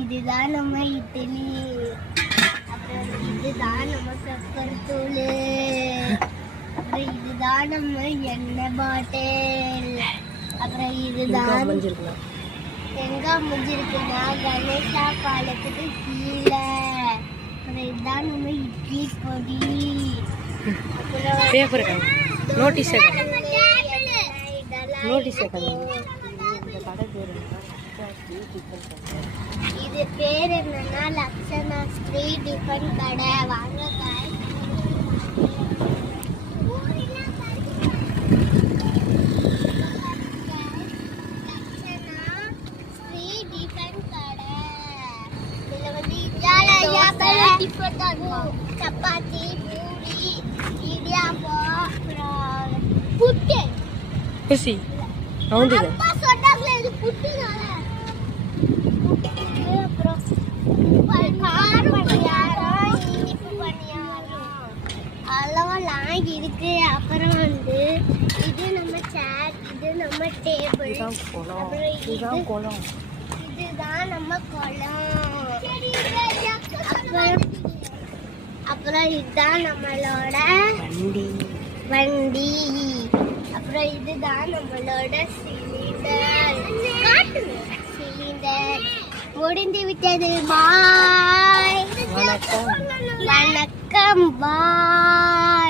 இதுதான் நம்ம இட்லி. அப்புறம் இதுதான் நம்ம பெப்பர் தூள். அப்புறம் இதுதான் நம்ம எண்ணெய் பாட்டில். அப்புறம் இதுதான் எங்க முடிஞ்சிருக்குன்னா கணேசா பாலத்துக்கு கீழே. அப்புறம் இதுதான் நம்ம இட்லி பொடி. அப்புறம் நோட்டீஸ் இது பேர் என்னன்னா லக்ஷனா ஸ்ட்ரீட் டிஃபன் கடை. வாங்க சப்பாத்தி, பூரி, இடியாப்பம், அப்புறம் புட்டு. குசி அப்பா சொன்னாங்களே இது புட்டுனால. அப்புறம் இனிப்பு பணியாரம் அதெல்லாம் இருக்கு. அப்புறம் இது நம்ம சேர், இது நம்ம டேபிள். இதுதான் நம்ம குளம். அப்புறம் இதுதான் நம்மளோட வண்டி. அப்புறம் இதுதான் நம்மளோட சிலிண்டர். முடிந்து விட்டது. பாய், வணக்கம், பாய்.